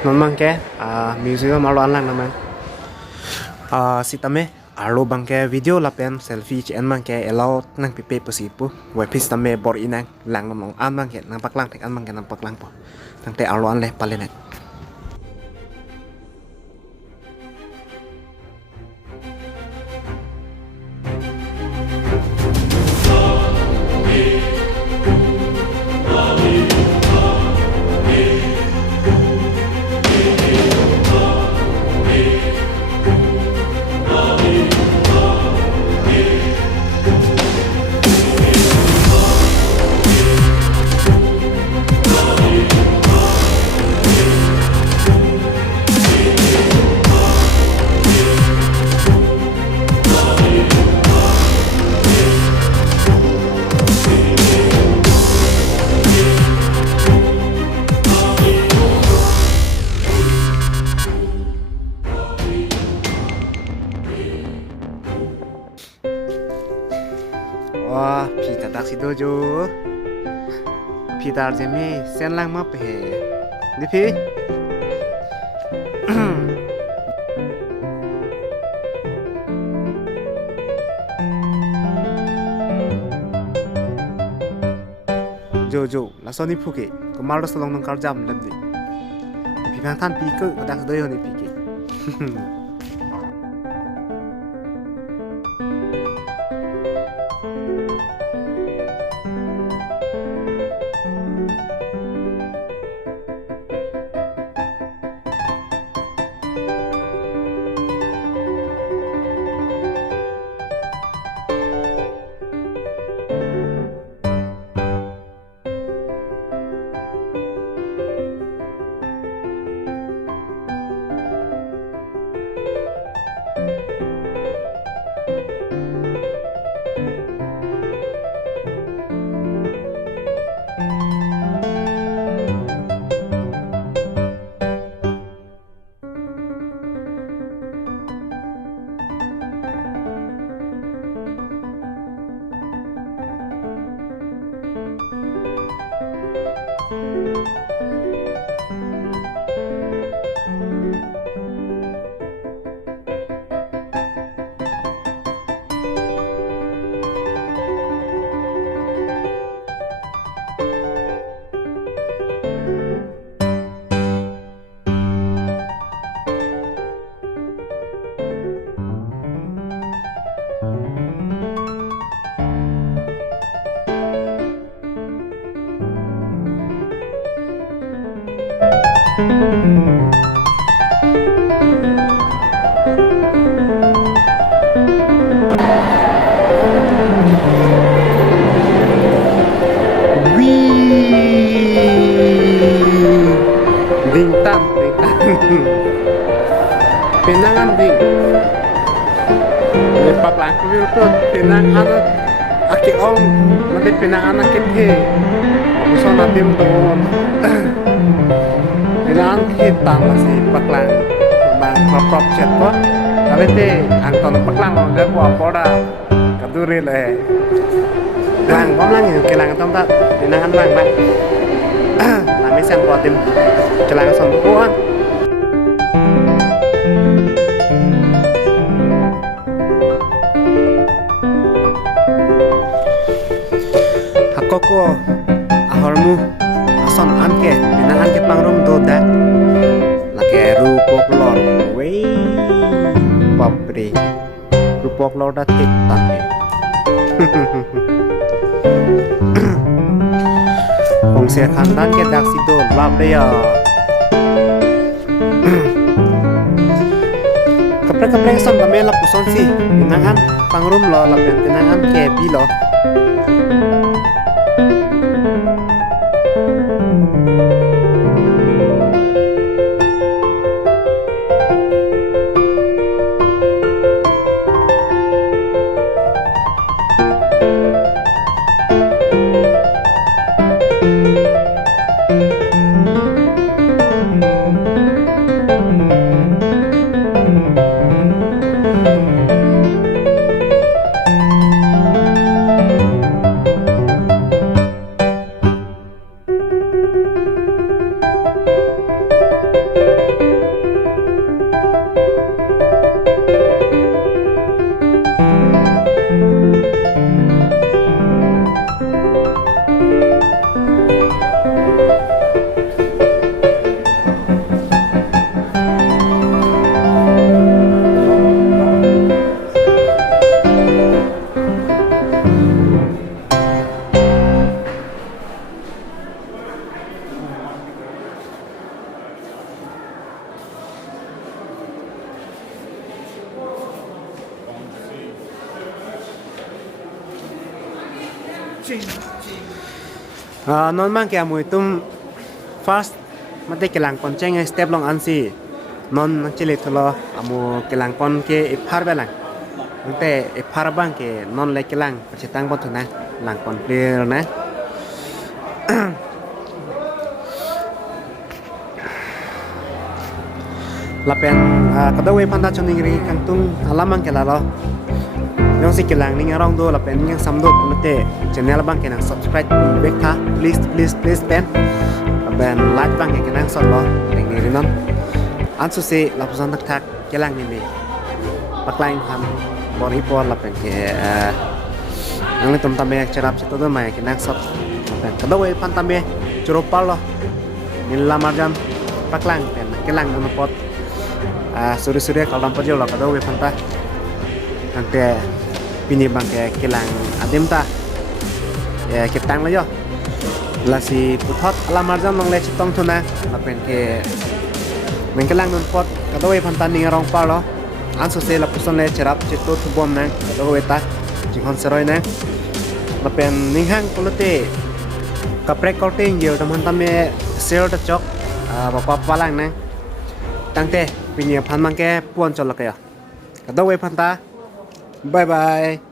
non mangke museum alo anlang namang si tame alo bangke video lapen selfie chen mangke elo nang pipe posipu wepis tame bor inang lang nong an mangke nang paklang tek an mangke nang paklang po nang te alo an le palenet wah pita taksi dojo pita jemi sen lang ma pe di pi jojo la soni phuke ko maldo solong nang karjam lemdi pi phang than pi ko dak doyo ni pi ke ding tan penangan ding lepak lang kuwi to penangan aki ong mate penangan kethe so na tim don penangan kita masih paklang bang prop chat ko ale te anton paklang le bo poda kadure le lang bom lang ke lang tom ta penangan lang bang nami sang po tim kelang son puan hakoko ahormu ason anke pinangan ke pangrum doda lake rupok lor wei papri rupok lor da tik tanke Pongsia khandan ke dak sido lab ya kapre son tamela puson si pinangan pangrum lo la pinangan ke bilo non mang kia mui tum first mate kelang kon cheng step long ansi non chile tholo amu kelang kon ke iphar belang te iphar bang ke non le kelang pachetang bon thuna lang kon clear na lapen kadawe panda choning ri kantung alamang kelalo yang si kelang ning arong do lapen yang samdo mate channel bang kenang subscribe back ka please pen ben like bang kenang solo ning ri non ansu se lapsan tak tak kelang ni paklain pam bori por lapen ke ang tum tambe cerap situ do mai kenang sub lapen kadawe pan tambe curopal lo nila marjam paklang pen kelang no pot suri kalau pajau lah kalau we panta nanti pini bangke kilang adem ta ya kitang lah yo lasi putot alam marjam nong le citong tuna lapen ke mengkelang non pot kalau we panta ning rong pa lo anso se la puson le cerap citu tubom nang kalau we ta jinghon seroi nang lapen ning hang kulote kaprek korting yo teman tame sel ta chok bapak palang nang tangte pinya phan mangke puan chol kaya kadawe phanta bye bye